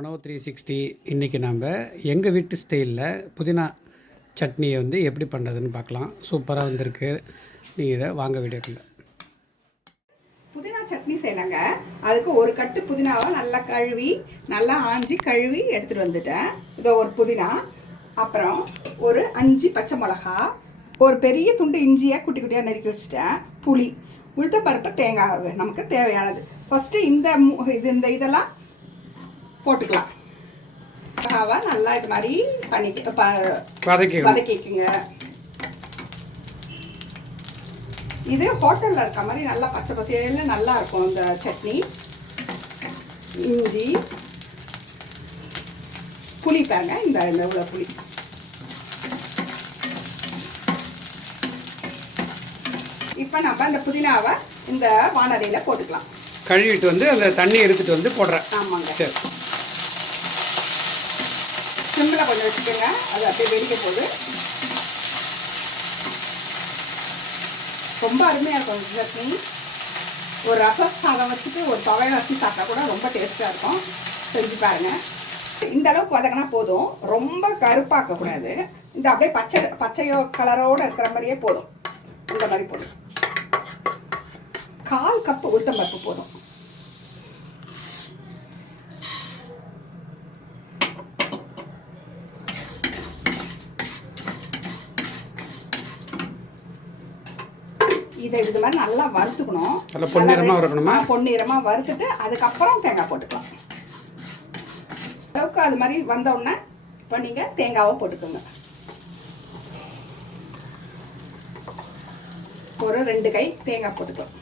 மனோ 360. இன்றைக்கி நம்ம எங்கள் வீட்டு ஸ்டைலில் புதினா சட்னியை வந்து எப்படி பண்ணுறதுன்னு பார்க்கலாம். சூப்பராக வந்திருக்கு. நீங்கள் வாங்க வீடியோக்குள்ள. புதினா சட்னி செய்யலாங்க. அதுக்கு ஒரு கட்டு புதினாவை நல்லா கழுவி நல்லா ஆஞ்சி கழுவி எடுத்துகிட்டு வந்துட்டேன். இதோ ஒரு புதினா, அப்புறம் ஒரு 5 பச்சை மிளகா, ஒரு பெரிய துண்டு இஞ்சியை குட்டி குட்டியாக நறுக்கி வச்சுட்டேன், புளி, உளுத்தப்பருப்பு, தேங்காய் நமக்கு தேவையானது. ஃபஸ்ட்டு இதெல்லாம் போட்டுக்கலாம். மிளகாவை நல்லா இது மாதிரி வதக்கிக்குங்க. இது ஹோட்டலில் இருக்க மாதிரி நல்லா பச்சை பச்சையில நல்லா இருக்கும் இந்த சட்னி. இஞ்சி, புளி பாருங்க, இந்த இவ்வளோ புளி. இப்போ நம்ம இந்த புதினாவை இந்த வானலியில் போட்டுக்கலாம். கழுவிட்டு வந்து அந்த தண்ணி எடுத்துகிட்டு வந்து போடுறேன். ஆமாங்க, சரி. சிம்மில் கொஞ்சம் வச்சுக்கோங்க, அது அப்படியே வெடிக்க போகுது. ரொம்ப அருமையாக இருக்கும் சட்னி. ஒரு ரசம் சாதம் வச்சுட்டு ஒரு துவையல் வச்சு சாப்பிட்டா கூட ரொம்ப டேஸ்ட்டாக இருக்கும். செஞ்சு பாருங்கள். இந்த அளவுக்கு வதக்கினா போதும், ரொம்ப கருப்பாக்கக்கூடாது. இந்த அப்படியே பச்சையோ கலரோடு இருக்கிற மாதிரியே போதும். இந்த மாதிரி போதும். 1/4 கப்பு உளுத்தம்பருப்பு போதும். இதை இது மாதிரி நல்லா வறுத்துக்கணும். பொன்னிறமாக வறுக்கணுமா? பொன்னிறமாக வறுத்துட்டு அதுக்கப்புறம் தேங்காய் போட்டுக்கலாம். அளவுக்கு அது மாதிரி வந்தோடனே இப்போ நீங்கள் தேங்காவை போட்டுக்கோங்க. ஒரு 2 கை தேங்காய் போட்டுக்கலாம்.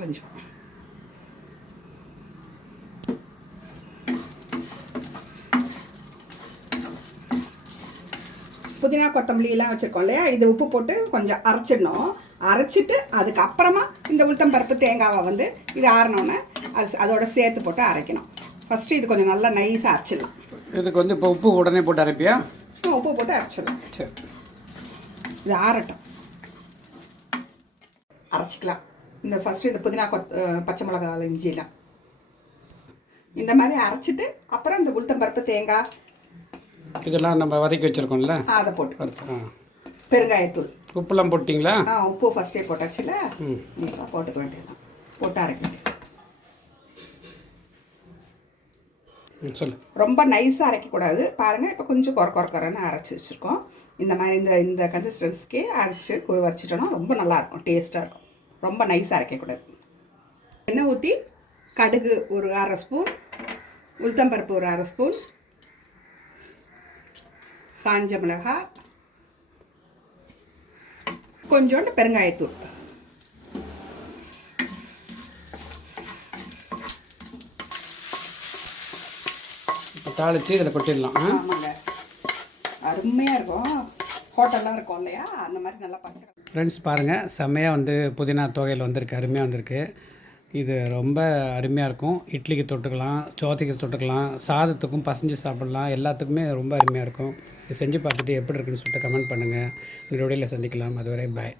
கொஞ்சம் புதினா கொத்தமல்லிலாம் வச்சுருக்கோம் இல்லையா, இது உப்பு போட்டு கொஞ்சம் அரைச்சிடணும். அரைச்சிட்டு அதுக்கப்புறமா இந்த உளுத்தம்பருப்பு தேங்காவை வந்து இது ஆறினோன்னே அதோட சேர்த்து போட்டு அரைக்கணும். ஃபஸ்ட்டு இது கொஞ்சம் நல்லா நைஸாக அரைச்சிடலாம். இதுக்கு வந்து இப்போ உப்பு உடனே போட்டு அரைப்பியா? உப்பு போட்டு அரைச்சிடலாம். சரி, இது ஆறட்டும், அரைச்சிக்கலாம். இந்த ஃபஸ்ட்டு இந்த புதினா பச்சை மிளகா இஞ்சிலாம் இந்த மாதிரி அரைச்சிட்டு அப்புறம் இந்த உளுத்தம்பருப்பு தேங்காய் இதெல்லாம் நம்ம வதக்கி வச்சுருக்கோம்ல, அதை போட்டு பெருங்காயத்தூள், உப்புலாம் போட்டிங்களா? உப்பு ஃபஸ்ட்டே போட்டாச்சுல, போட்டுக்க வேண்டியதுதான். போட்டு அரைக்க வேண்டியது. சொல்லு. ரொம்ப நைஸாக அரைக்கக்கூடாது. பாருங்கள், இப்போ கொஞ்சம் குறன்னு அரைச்சி வச்சுருக்கோம். இந்த மாதிரி இந்த கன்சிஸ்டன்சிக்கே அரைச்சி வச்சுட்டோன்னா ரொம்ப நல்லாயிருக்கும், டேஸ்ட்டாக இருக்கும். ரொம்ப நைஸாக அரைக்கக்கூடாது. எண்ணெய் ஊற்றி கடுகு ஒரு 1/2 ஸ்பூன், உளுத்தம்பருப்பு ஒரு 1/2 ஸ்பூன், காஞ்ச மிளகாய், கொஞ்சோண்டு பெருங்காயத்தூள், தாளித்து இதில் கொட்டிடலாம். ஆமாங்க, அருமையாக இருக்கும். ஹோட்டல்லாம் இருக்கும் இல்லையா, அந்த மாதிரி நல்லா பச்சை. ஃப்ரெண்ட்ஸ் பாருங்கள், செம்மையாக வந்து புதினா தொகையில் வந்திருக்கு, அருமையாக வந்திருக்கு. இது ரொம்ப அருமையாக இருக்கும். இட்லிக்கு தொட்டுக்கலாம், சோத்துக்கு தொட்டுக்கலாம், சாதத்துக்கும் பசஞ்சு சாப்பிட்லாம், எல்லாத்துக்குமே ரொம்ப அருமையாக இருக்கும். இது செஞ்சு பார்த்துட்டு எப்படி இருக்குன்னு சொல்லிட்டு கமெண்ட் பண்ணுங்கள். இந்த வீடியோவில் சந்திக்கலாம். அதுவரை பாய்.